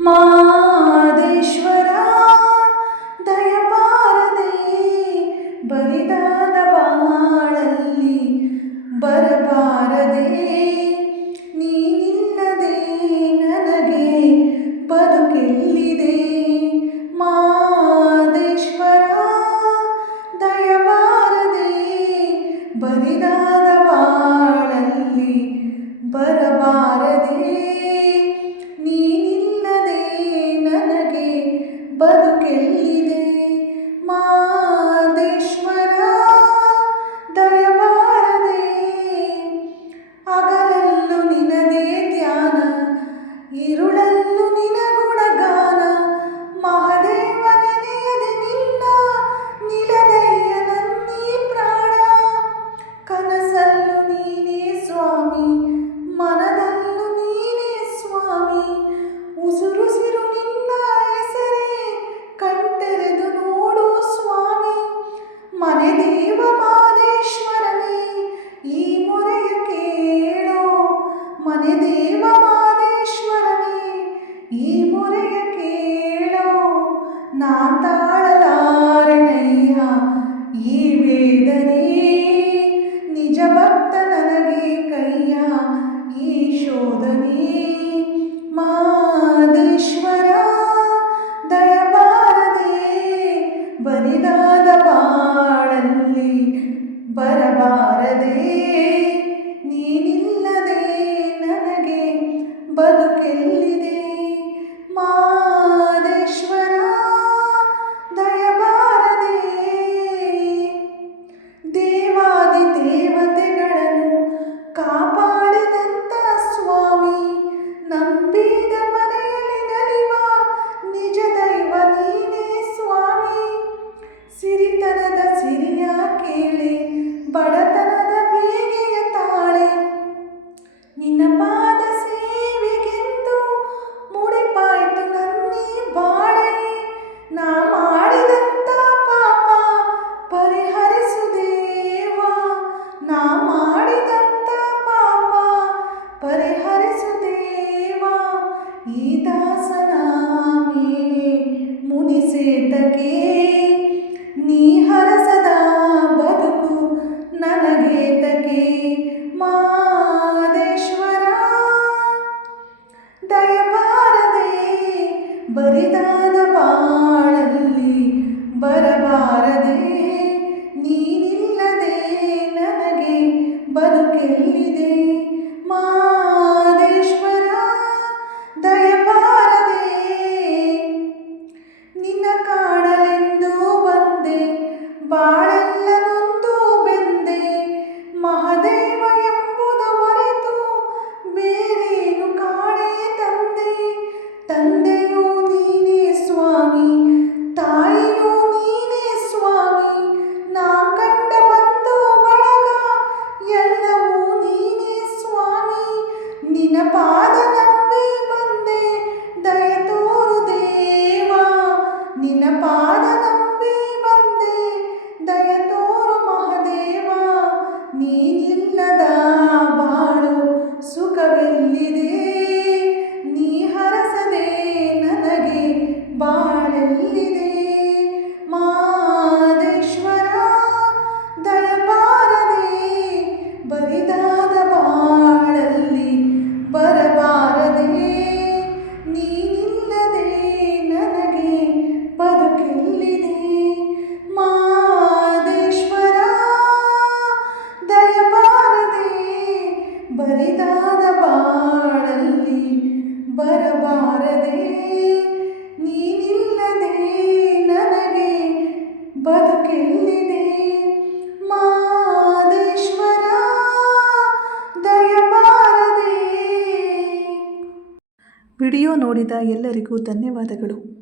ಮಾದೇಶ್ವರ ದಯಪಾರದೆ ಬರಿದಾದ ಬಾಳಲ್ಲಿ ಬರಬಾರದೆ ನೀನಿಲ್ಲದೆ ನನಗೆ ಬದುಕೆಲ್ಲಿದೆ? ಮಾದೇಶ್ವರ ದಯಪಾರದೆ ಬರಿದಾದ ಬಾಳಲ್ಲಿ ಬರಬಾರದೆ ನಾತಾಳಲಾರೆನಯ್ಯ ಈ ವೇದನೆ ನಿಜ ಭಕ್ತ ನನಗೆ ಕೈಯ. ಈ ಶೋಧನೆ ಮಾದೇಶ್ವರ ದಯಬಾರದೆ ಬರಿದಾದ ಬಾಳಲ್ಲಿ ಬರಬಾರದೆ. ನೀನಿಲ್ಲದೆ ನನಗೆ ಬದುಕೆಲ್ಲಿದೆ? ಇದಕ್ಕೆ ನೀ ಹರಸದ ಬದುಕು ನನಗೇತಕ್ಕೆ ಮಾ ನಿನ್ನ ಪಾದ ನಂಬಿ ಬಂದೆ, ದಯ ತೋರು ದೇವಾ. ನಿನ್ನ ಪಾದ ನಂಬಿ ಬಂದೆ, ದಯ ತೋರು ಮಹದೇವ. ನೀನಿಲ್ಲದ ಬಾಳು ಸುಖವೆಲ್ಲಿದೆ. ವಿಡಿಯೋ ನೋಡಿದ ಎಲ್ಲರಿಗೂ ಧನ್ಯವಾದಗಳು.